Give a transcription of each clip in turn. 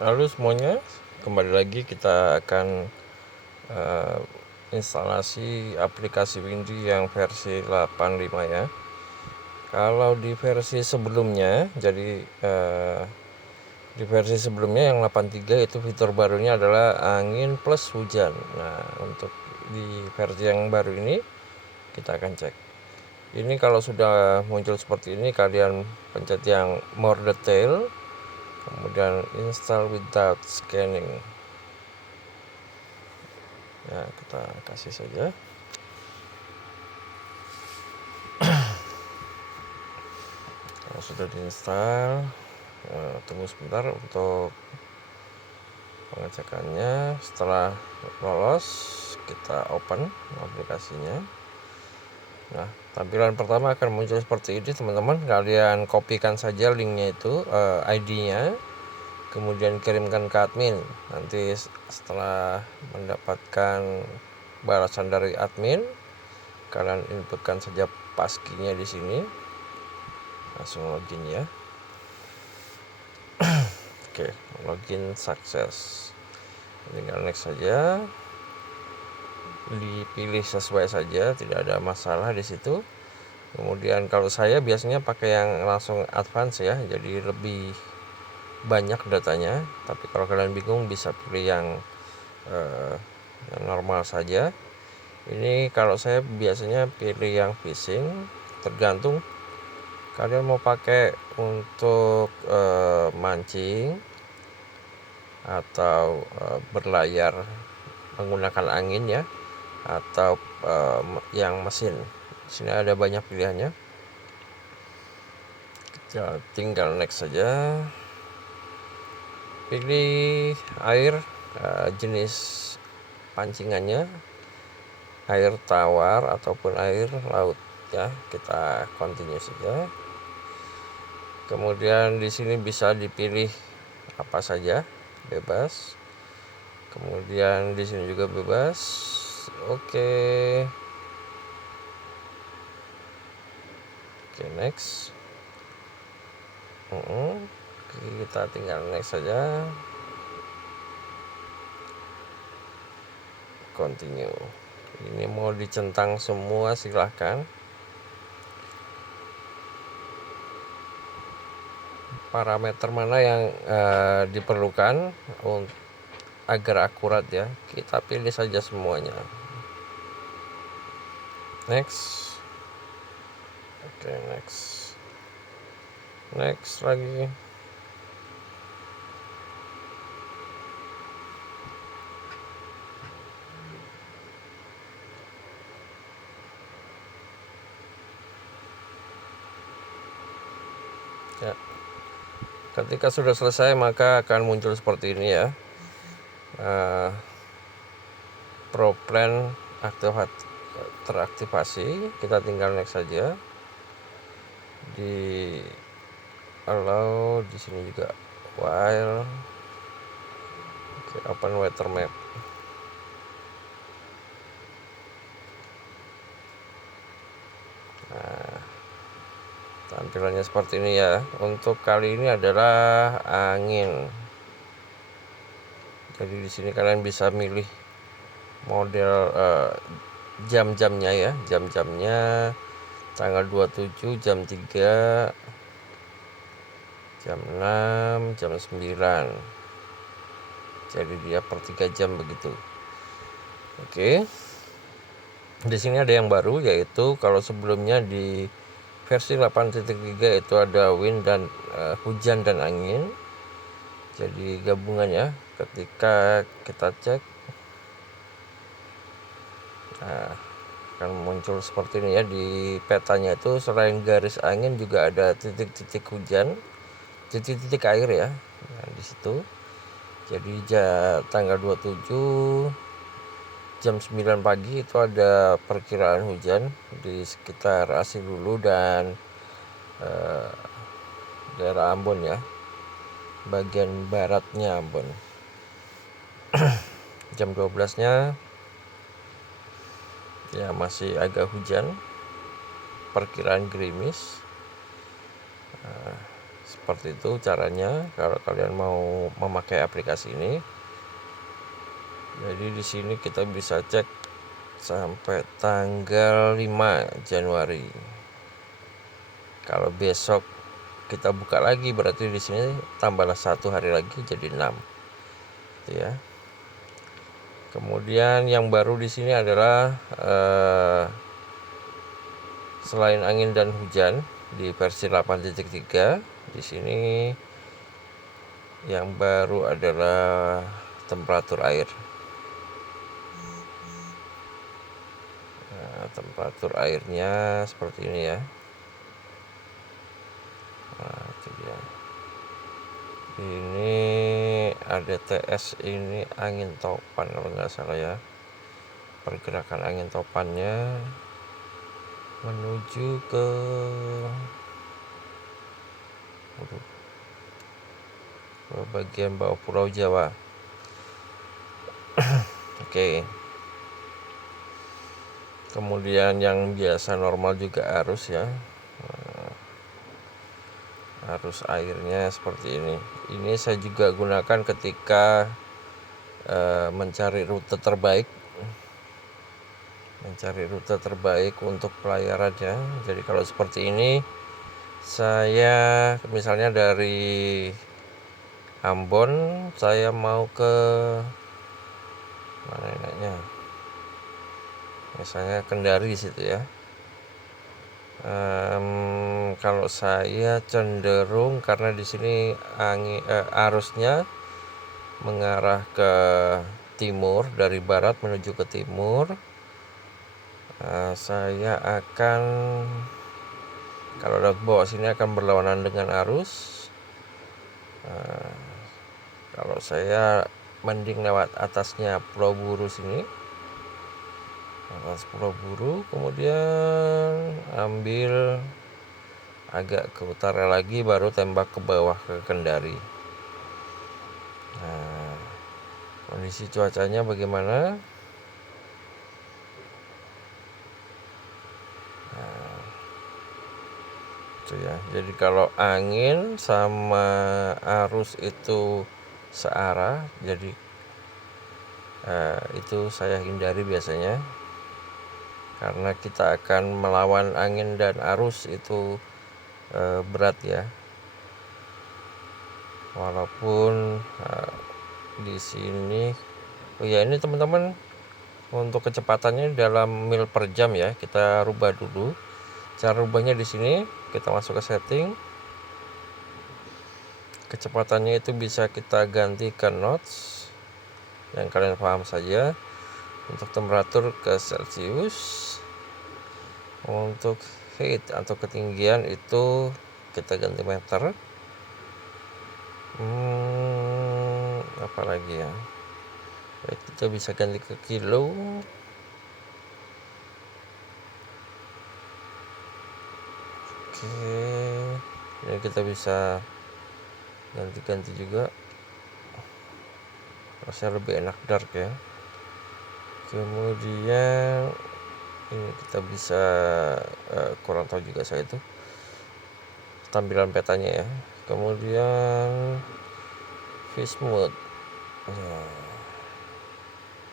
Halo semuanya, kembali lagi kita akan instalasi aplikasi Windy yang versi 85 ya. Kalau di versi sebelumnya, jadi di versi sebelumnya yang 83 itu fitur barunya adalah angin plus hujan. Nah, untuk di versi yang baru ini kita akan cek. Ini kalau sudah muncul seperti ini, kalian pencet yang more detail, kemudian install without scanning. Ya, kita kasih saja. Kalau sudah diinstal, tunggu sebentar untuk pengecekannya. Setelah lolos, kita open aplikasinya. Nah, tampilan pertama akan muncul seperti ini, teman-teman. Kalian kopikan saja linknya itu, ID-nya, kemudian kirimkan ke admin. Nanti setelah mendapatkan balasan dari admin, kalian inputkan saja paskinya di sini. Langsung login ya. Oke, login sukses. Tinggal next saja. Dipilih sesuai saja, tidak ada masalah di situ. Kemudian kalau saya biasanya pakai yang langsung advance ya, jadi lebih banyak datanya. Tapi kalau kalian bingung bisa pilih yang normal saja. Ini kalau saya biasanya pilih yang phishing, tergantung kalian mau pakai untuk mancing atau berlayar menggunakan angin ya, atau yang mesin. Di sini ada banyak pilihannya. Tinggal next saja. Pilih air, jenis pancingannya, air tawar ataupun air laut ya. Kita continue saja. Kemudian di sini bisa dipilih apa saja, bebas. Kemudian di sini juga bebas. Oke, next. Kita tinggal next saja. Continue. Ini mau dicentang semua silahkan. Parameter mana yang diperlukan agar akurat ya, kita pilih saja semuanya. Next. Oke, next lagi. Ya, ketika sudah selesai maka akan muncul seperti ini ya. ProPlan teraktivasi. Kita tinggal next saja. Di allow di sini juga while. Oke, open weather map. Nah, tampilannya seperti ini ya. Untuk kali ini adalah angin. Jadi di sini kalian bisa milih model jam-jamnya ya. Jam-jamnya tanggal 27, jam 3, jam 6, jam 9. Jadi dia per 3 jam begitu. Oke. Di sini ada yang baru, yaitu kalau sebelumnya di versi 8.3 itu ada wind dan hujan dan angin. Jadi gabungannya ketika kita cek, nah, akan muncul seperti ini ya. Di petanya itu selain garis angin juga ada titik-titik hujan, titik-titik air ya. Nah, di situ. Jadi tanggal 27 jam 9 pagi itu ada perkiraan hujan di sekitar Asilulu dan daerah Ambon ya, bagian baratnya Ambon. Jam 12 nya ya masih agak hujan, perkiraan gerimis. Seperti itu caranya kalau kalian mau memakai aplikasi ini. Jadi di sini kita bisa cek sampai tanggal 5 Januari. Kalau besok kita buka lagi berarti di sini tambahlah 1 hari lagi jadi 6. Itu ya. Kemudian yang baru di sini adalah selain angin dan hujan di versi 8.3, di sini yang baru adalah temperatur air. Nah, temperatur airnya seperti ini ya. Nah, itu dia. Ini ada TS, ini angin topan kalau nggak salah ya. Pergerakan angin topannya menuju ke bagian bawah Pulau Jawa. Oke. Kemudian yang biasa normal juga arus ya. Arus airnya seperti ini. Ini saya juga gunakan ketika mencari rute terbaik. Untuk pelayarannya. Jadi kalau seperti ini, saya misalnya dari Ambon, saya mau ke mana enaknya? Misalnya Kendari situ ya. Kalau saya cenderung karena di sini arusnya mengarah ke timur, dari barat menuju ke timur. Saya akan, kalau lewat bawah sini akan berlawanan dengan arus. Kalau saya mending lewat atasnya Pulau Buru sini, atas Pulau Buru, kemudian ambil agak ke utara lagi baru tembak ke bawah ke Kendari. Nah, kondisi cuacanya bagaimana? Ya. Jadi kalau angin sama arus itu searah, jadi itu saya hindari biasanya, karena kita akan melawan angin dan arus itu berat ya. Walaupun di sini, oh ya ini teman-teman, untuk kecepatannya dalam mil per jam ya, kita rubah dulu. Cara rubahnya di sini, kita masuk ke setting. Kecepatannya itu bisa kita ganti ke knots, yang kalian paham saja. Untuk temperatur ke Celcius. Untuk heat atau ketinggian itu kita ganti meter. Apa lagi ya? Baik, kita bisa ganti ke kilo. Oke, ini kita bisa ganti-ganti juga. Rasanya lebih enak dark ya. Kemudian ini kita bisa kurang tahu juga saya itu tampilan petanya ya. Kemudian fish mode ya,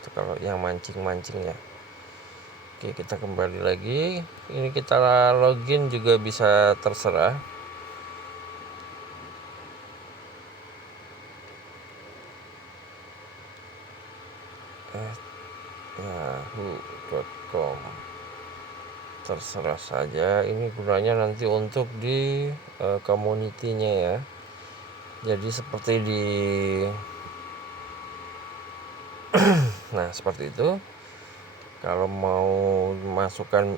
itu kalau yang mancing-mancing ya. Oke, kita kembali lagi. Ini kita login juga bisa terserah. yahoo.com, terserah saja. Ini gunanya nanti untuk di community-nya ya. Jadi seperti di nah seperti itu. Kalau mau masukkan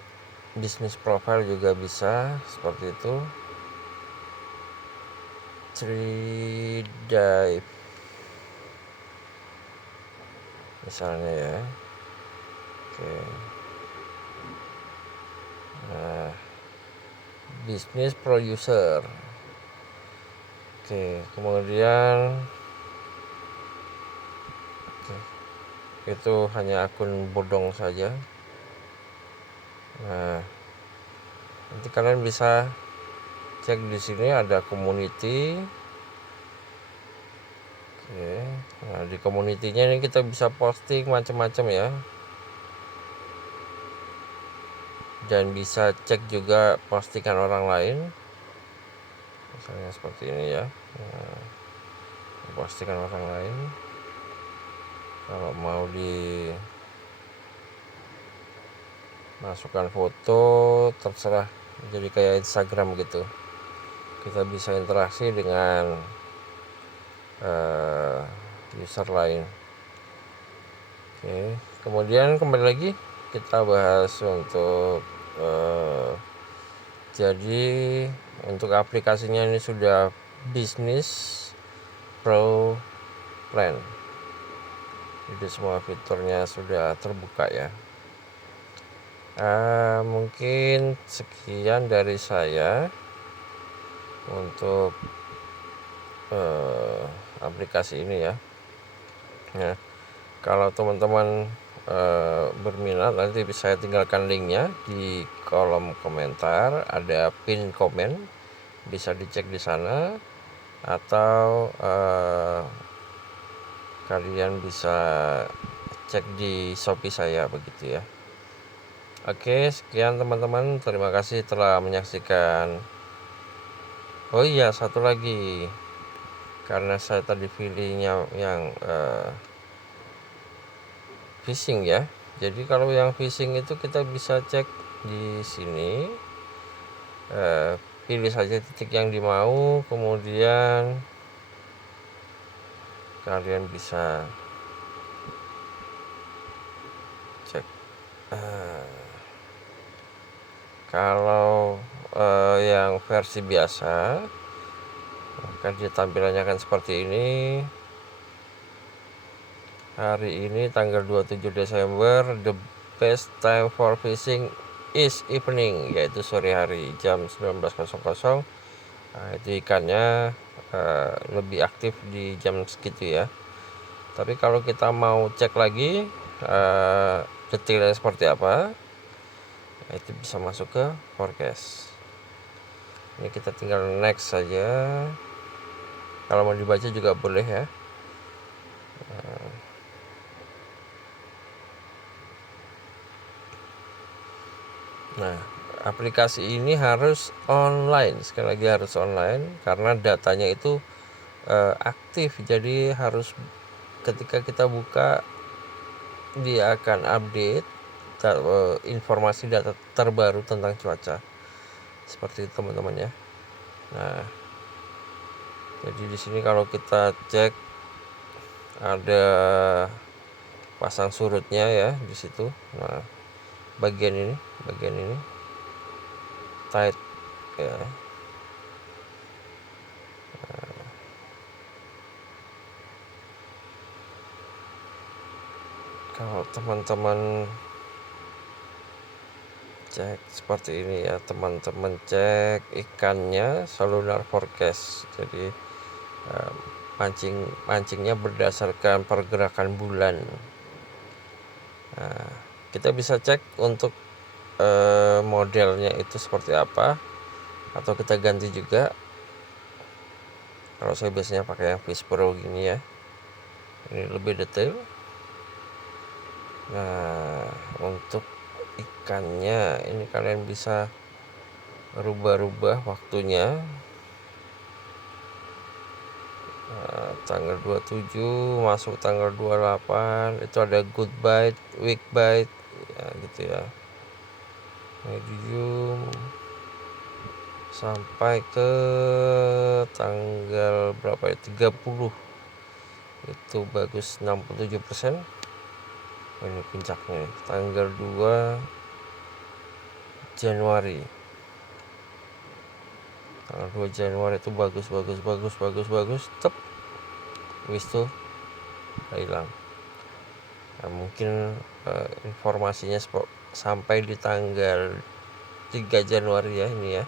bisnis profile juga bisa seperti itu. Tree dive misalnya ya. Oke. Nah, bisnis producer. Oke, kemudian itu hanya akun bodong saja. Nah, nanti kalian bisa cek di sini ada community. Oke, nah di community-nya ini kita bisa posting macam-macam ya, dan bisa cek juga postingan orang lain, misalnya seperti ini ya. Nah, postingan orang lain, kalau mau dimasukkan foto terserah, jadi kayak Instagram gitu, kita bisa interaksi dengan user lain. Oke, kemudian kembali lagi kita bahas untuk jadi untuk aplikasinya ini sudah Business Pro Plan, jadi semua fiturnya sudah terbuka ya. Mungkin sekian dari saya untuk aplikasi ini ya. Nah, kalau teman-teman berminat, nanti saya tinggalkan linknya di kolom komentar, ada pin komen, bisa dicek di sana, atau kalian bisa cek di Shopee saya begitu ya. Oke, sekian teman-teman, terima kasih telah menyaksikan. Oh iya, satu lagi, karena saya tadi pilihnya yang phishing ya. Jadi kalau yang phishing itu kita bisa cek di sini, pilih saja titik yang dimau, kemudian kalian bisa cek. Kalau yang versi biasa, maka dia tampilannya akan seperti ini. Hari ini tanggal 27 Desember, the best time for fishing is evening, yaitu sore hari jam 19.00. Nah, itu ikannya lebih aktif di jam segitu ya. Tapi kalau kita mau cek lagi detailnya seperti apa, itu bisa masuk ke forecast. Ini kita tinggal next saja. Kalau mau dibaca juga boleh ya. Nah, aplikasi ini harus online, sekali lagi harus online, karena datanya itu aktif. Jadi harus ketika kita buka, dia akan update informasi data terbaru tentang cuaca, seperti itu teman-teman ya. Nah, jadi di sini kalau kita cek ada pasang surutnya ya di situ. Nah, bagian ini tight ya. Kalau teman-teman cek seperti ini ya, teman-teman cek ikannya Solar Forecast. Jadi mancingnya berdasarkan pergerakan bulan. Nah, kita bisa cek untuk modelnya itu seperti apa, atau kita ganti juga. Kalau saya biasanya pakai yang Fish Pro gini ya, ini lebih detail. Nah, untuk ikannya ini kalian bisa rubah-rubah waktunya. Tanggal 27 masuk tanggal 28, itu ada good bite, weak bite ya, gitu ya. Medium sampai ke tanggal berapa ya, 30, itu bagus 67%. Ini puncaknya tanggal 2 Januari. Tanggal 2 Januari itu bagus, tep, wis tuh hilang. Nah, mungkin informasinya sampai di tanggal 3 Januari ya ini ya.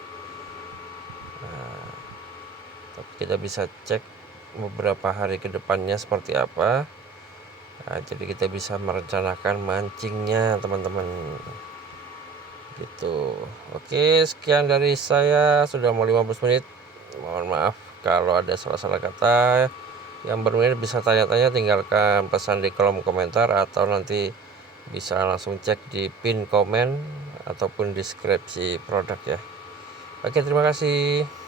Nah, tapi kita bisa cek beberapa hari ke depannya seperti apa. Nah, jadi kita bisa merencanakan mancingnya teman-teman. gitu. Oke, sekian dari saya, sudah mau 15 menit. Mohon maaf kalau ada salah-salah kata. Yang berminat bisa tanya-tanya, tinggalkan pesan di kolom komentar atau nanti bisa langsung cek di pin komen ataupun deskripsi produk ya. Oke, terima kasih.